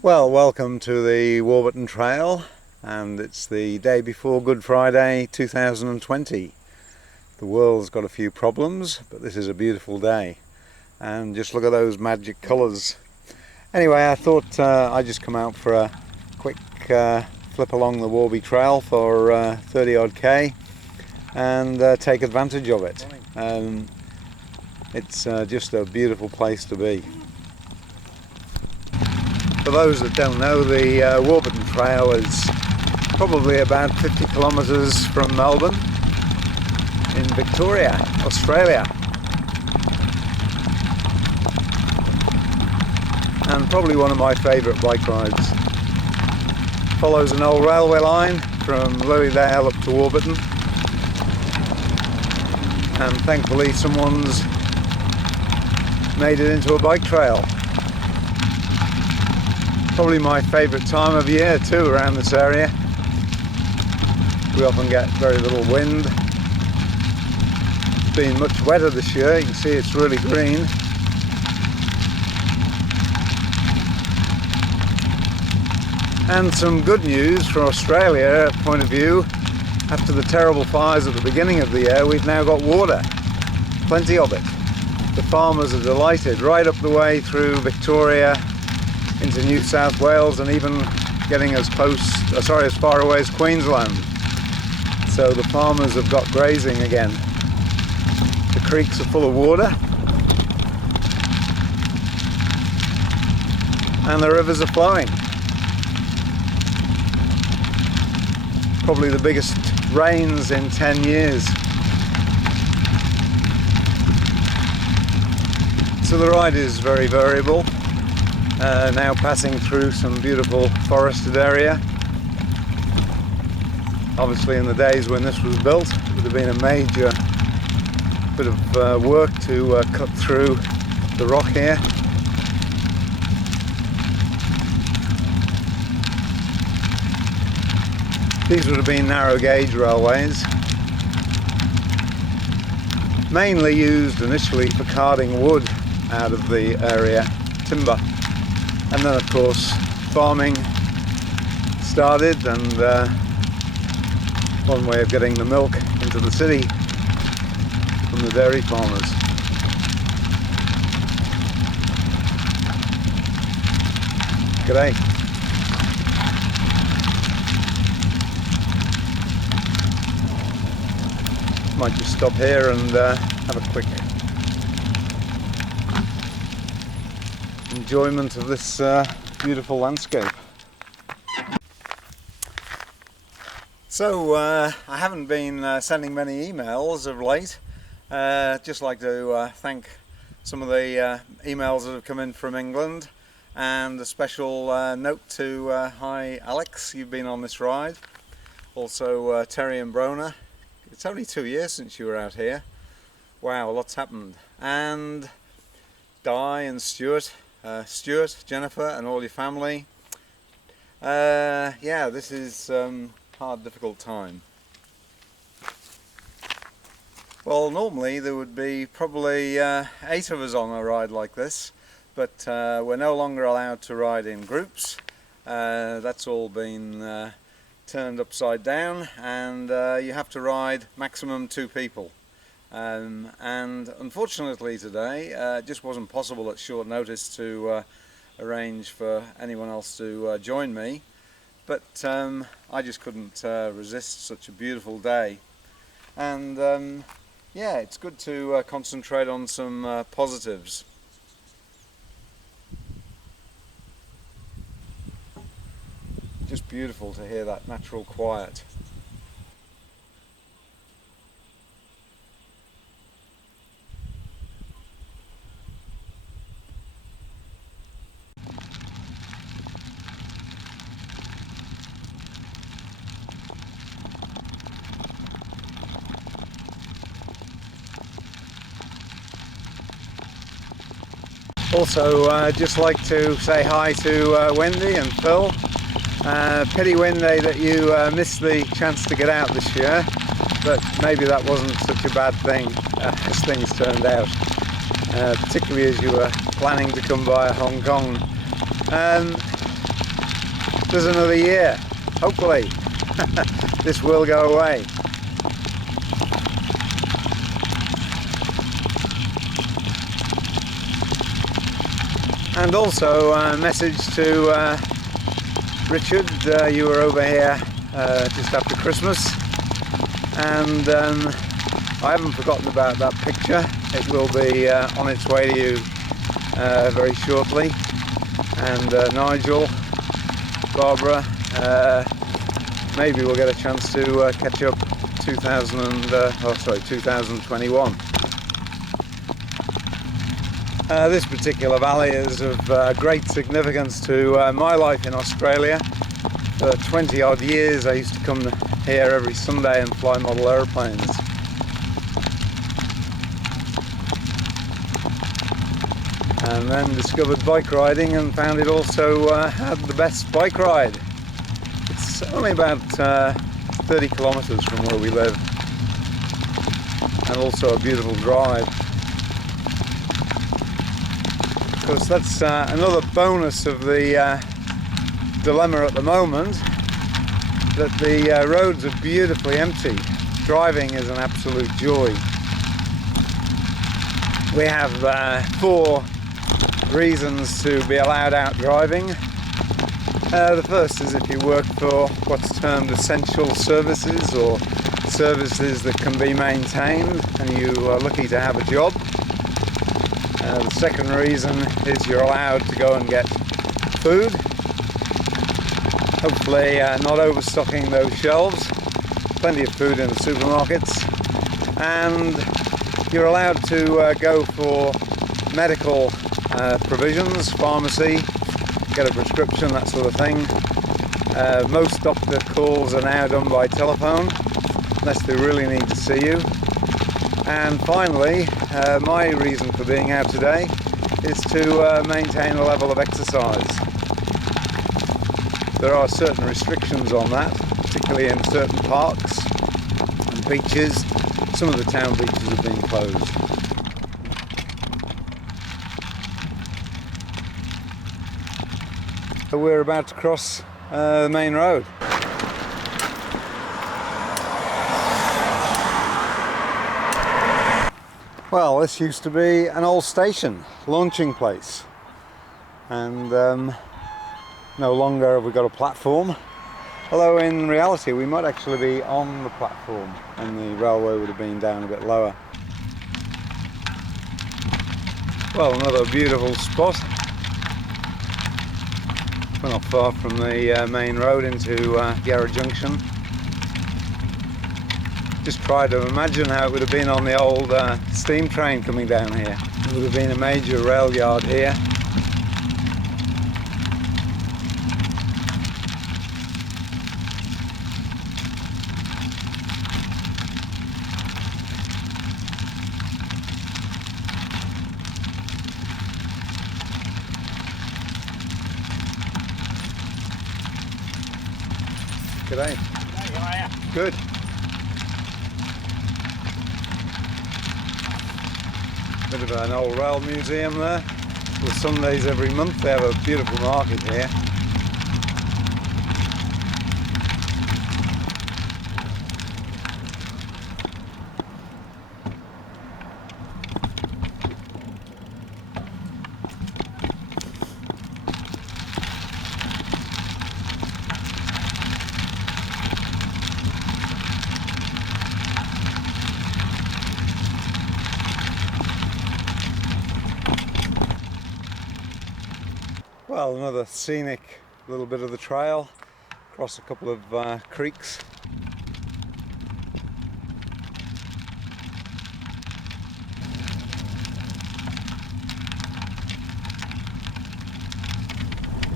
Well, welcome to the Warburton Trail, and it's the day before Good Friday 2020. The world's got a few problems, but this is a beautiful day, and just look at those magic colours. Anyway, I thought I'd just come out for a quick flip along the Warby Trail for 30 odd K and take advantage of it. It's just a beautiful place to be. For those that don't know, the Warburton Trail is probably about 50 kilometres from Melbourne in Victoria, Australia, and probably one of my favourite bike rides. Follows an old railway line from Lilydale up to Warburton, and thankfully someone's made it into a bike trail. Probably my favourite time of year too around this area. We often get very little wind. It's been much wetter this year. You can see it's really green. And some good news from Australia point of view. After the terrible fires at the beginning of the year, we've now got water. Plenty of it. The farmers are delighted right up the way through Victoria into New South Wales, and even getting as far away as Queensland. So the farmers have got grazing again. The creeks are full of water, and the rivers are flowing. Probably the biggest rains in 10 years. So the ride is very variable. Now passing through some beautiful forested area. Obviously in the days when this was built, it would have been a major bit of work to cut through the rock here. These would have been narrow gauge railways, mainly used initially for carting wood out of the area, timber. And then of course farming started, and one way of getting the milk into the city from the dairy farmers. G'day. Might just stop here and have a quick enjoyment of this beautiful landscape. So I haven't been sending many emails of late. Just like to thank some of the emails that have come in from England, and a special note to hi Alex, you've been on this ride. Also Terry and Brona, it's only 2 years since you were out here. Wow, lots happened. And Di and Stuart, Jennifer and all your family. Yeah, this is hard, difficult time. Well, normally there would be probably 8 of us on a ride like this, but we're no longer allowed to ride in groups. That's all been turned upside down, and you have to ride maximum 2 people. And unfortunately today it just wasn't possible at short notice to arrange for anyone else to join me, but I just couldn't resist such a beautiful day. And yeah, it's good to concentrate on some positives. Just beautiful to hear that natural quiet. Also, I'd just like to say hi to Wendy and Phil. Pity, Wendy, that you missed the chance to get out this year, but maybe that wasn't such a bad thing as things turned out, particularly as you were planning to come via Hong Kong. there's another year. Hopefully this will go away. And also a message to Richard, you were over here just after Christmas, and I haven't forgotten about that picture. It will be on its way to you very shortly. And Nigel, Barbara, maybe we'll get a chance to catch up 2021. This particular valley is of great significance to my life in Australia. For 20 odd years I used to come here every Sunday and fly model aeroplanes. And then discovered bike riding and found it also had the best bike ride. It's only about 30 kilometres from where we live, and also a beautiful drive. Of course, that's another bonus of the dilemma at the moment, that the roads are beautifully empty. Driving is an absolute joy. We have 4 reasons to be allowed out driving. The first is if you work for what's termed essential services, or services that can be maintained, and you are lucky to have a job. The second reason is you're allowed to go and get food, hopefully not overstocking those shelves. Plenty of food in the supermarkets. And you're allowed to go for medical provisions, pharmacy, get a prescription, that sort of thing. Most doctor calls are now done by telephone, unless they really need to see you. And finally, my reason for being out today is to maintain a level of exercise. There are certain restrictions on that, particularly in certain parks and beaches. Some of the town beaches have been closed. So we're about to cross the main road. Well, this used to be an old station, launching place, and no longer have we got a platform, although in reality we might actually be on the platform and the railway would have been down a bit lower. Well, another beautiful spot. We're not far from the main road into Yarra Junction. Just try to imagine how it would have been on the old steam train coming down here. There would have been a major rail yard here. G'day. Hey, how are you? Good. Bit of an old rail museum there. Well, Sundays every month they have a beautiful market here. Well, another scenic little bit of the trail, across a couple of creeks.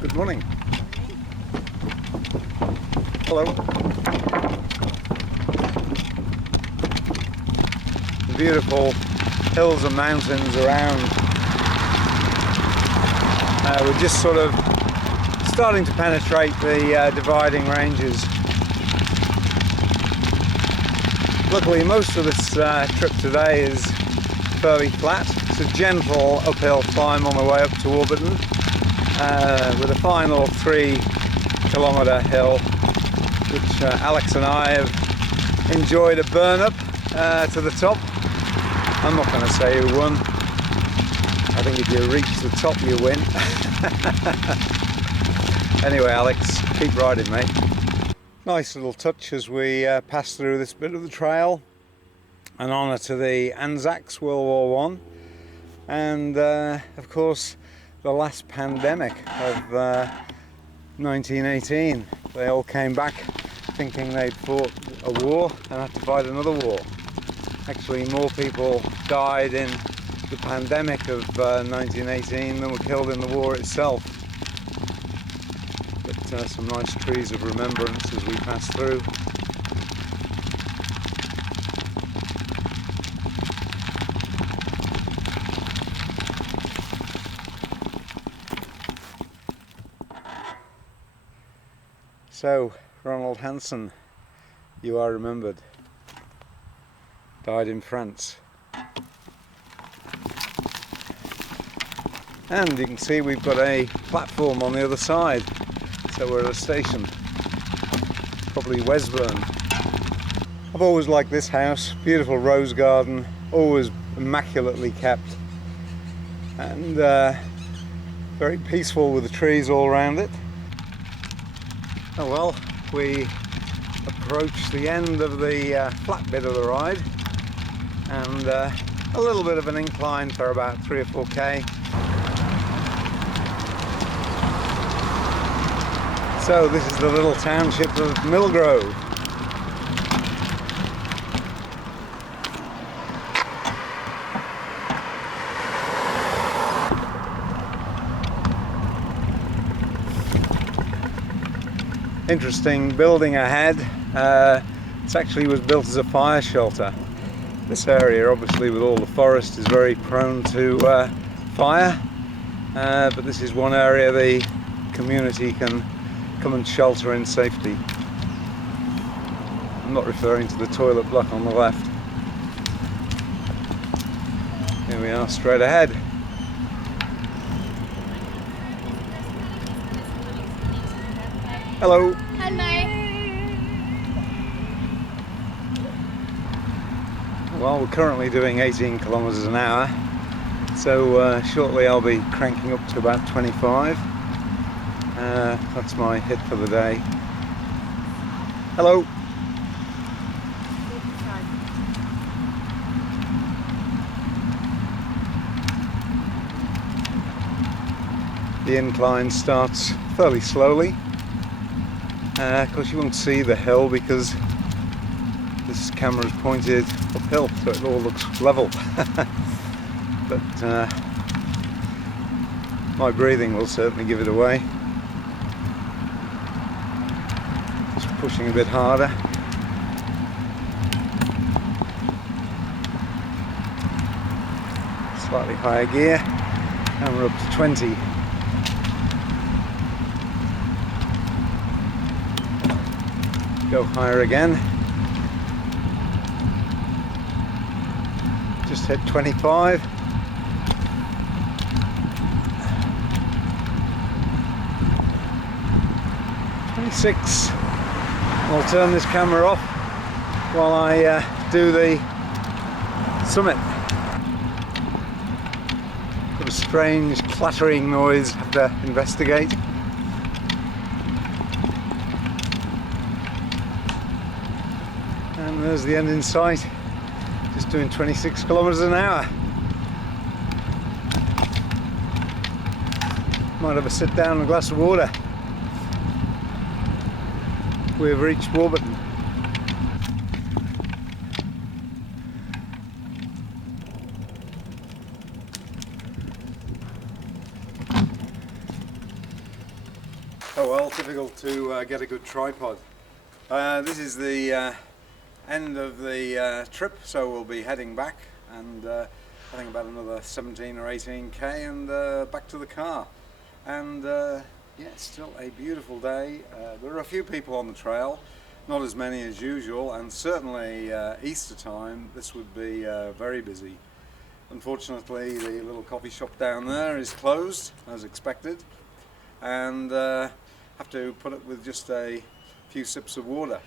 Good morning. Hello. Beautiful hills and mountains around. We're just sort of starting to penetrate the dividing ranges. Luckily, most of this trip today is fairly flat. It's a gentle uphill climb on the way up to Warburton, with a final 3 kilometre hill, which Alex and I have enjoyed a burn up to the top. I'm not going to say who won. I think if you reach the top you win. Anyway, Alex, keep riding, mate. Nice little touch as we pass through this bit of the trail. An honour to the Anzacs, World War One, and of course the last pandemic of 1918. They all came back thinking they'd fought a war and had to fight another war. Actually, more people died in the pandemic of 1918 than were killed in the war itself. But some nice trees of remembrance as we pass through. So, Ronald Hansen, you are remembered. Died in France. And you can see we've got a platform on the other side. So we're at a station. Probably Wesburn. I've always liked this house. Beautiful rose garden. Always immaculately kept. And very peaceful with the trees all around it. Oh well, we approach the end of the flat bit of the ride, and a little bit of an incline for about 3 or 4k. So this is the little township of Millgrove. Interesting building ahead. It actually was built as a fire shelter. This area, obviously with all the forest, is very prone to fire, but this is one area the community can come and shelter in safety. I'm not referring to the toilet block on the left. Here we are, straight ahead. Hello. Hello. Well, we're currently doing 18 kilometers an hour, so shortly I'll be cranking up to about 25. That's my hit for the day. Hello. The incline starts fairly slowly. Of course you won't see the hill because this camera is pointed uphill, so it all looks level. But my breathing will certainly give it away. Just pushing a bit harder. Slightly higher gear, and we're up to 20. Go higher again. Just hit 25. 26. I'll turn this camera off while I do the summit. Got a strange clattering noise, have to investigate. And there's the end in sight. Just doing 26 kilometers an hour. Might have a sit down and a glass of water. We've reached Warburton. Oh well, difficult to get a good tripod. This is the end of the trip, so we'll be heading back, and I think about another 17 or 18k, and back to the car. And yeah, it's still a beautiful day. There are a few people on the trail, not as many as usual, and certainly Easter time this would be very busy. Unfortunately, the little coffee shop down there is closed as expected, and have to put up with just a few sips of water.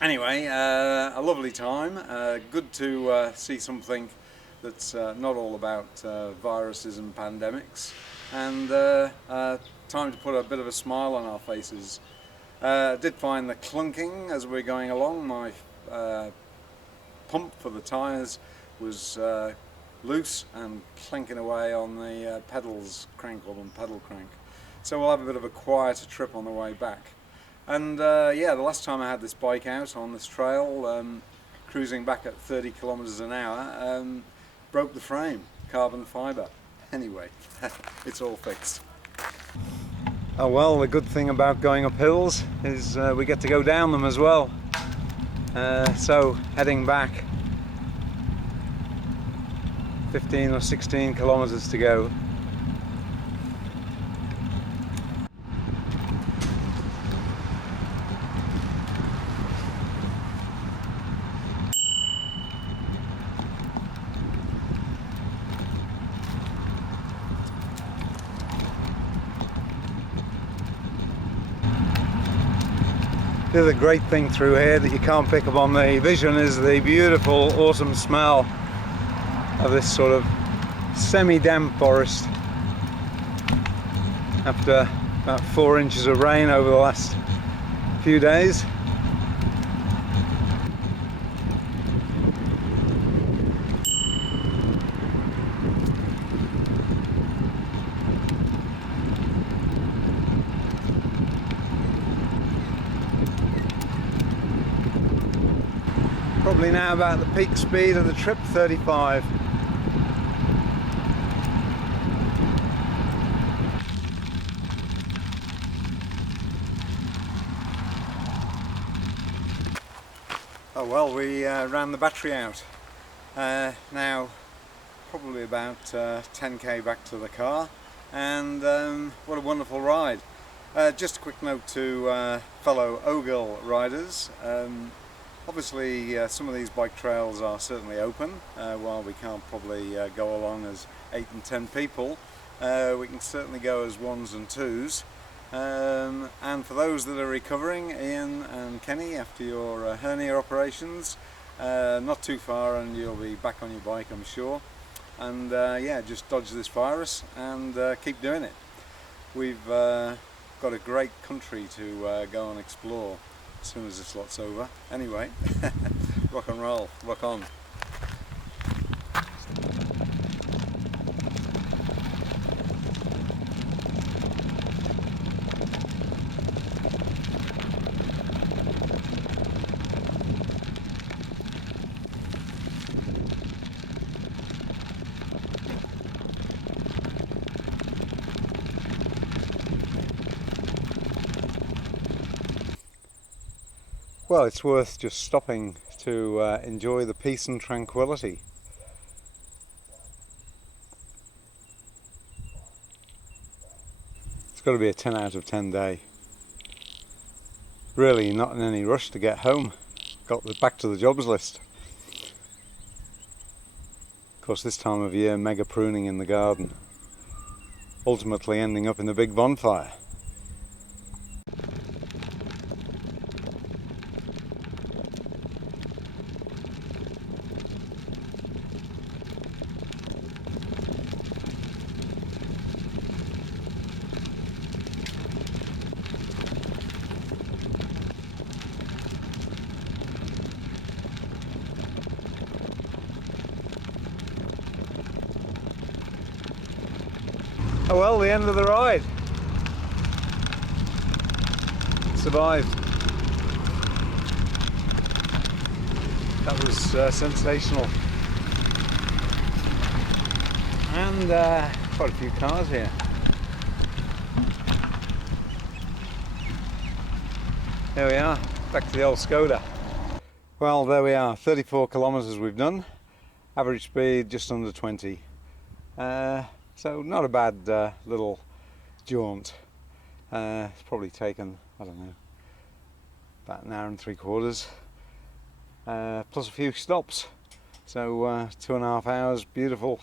Anyway, a lovely time. Good to see something that's not all about viruses and pandemics, and time to put a bit of a smile on our faces. Did find the clunking as we're going along. My pump for the tyres was loose and clanking away on the pedals, crank on pedal crank. So we'll have a bit of a quieter trip on the way back. And yeah, the last time I had this bike out on this trail, cruising back at 30 kilometers an hour, broke the frame, carbon fibre. Anyway, it's all fixed. Oh well, the good thing about going up hills is we get to go down them as well. So heading back, 15 or 16 kilometers to go. The other great thing through here that you can't pick up on the vision is the beautiful autumn smell of this sort of semi-damp forest after about 4 inches of rain over the last few days. Probably now about the peak speed of the trip, 35. Oh well, we ran the battery out. Now probably about 10k back to the car, and what a wonderful ride. Just a quick note to fellow Ogill riders. Obviously some of these bike trails are certainly open. While we can't probably go along as 8 and 10 people, we can certainly go as 1s and 2s. And for those that are recovering, Ian and Kenny, after your hernia operations, not too far and you'll be back on your bike, I'm sure. And yeah, just dodge this virus and keep doing it. We've got a great country to go and explore as soon as this lot's over. Anyway, rock and roll, rock on. Well, it's worth just stopping to enjoy the peace and tranquility. It's got to be a 10 out of 10 day. Really not in any rush to get home. Got back to the jobs list. Of course, this time of year, mega pruning in the garden. Ultimately ending up in a big bonfire. Oh well, the end of the ride. Survived. That was sensational. And quite a few cars here. There we are, back to the old Skoda. Well, there we are, 34 kilometres we've done. Average speed just under 20. So not a bad little jaunt. It's probably taken, I don't know, about an hour and 3/4, plus a few stops. So 2.5 hours, beautiful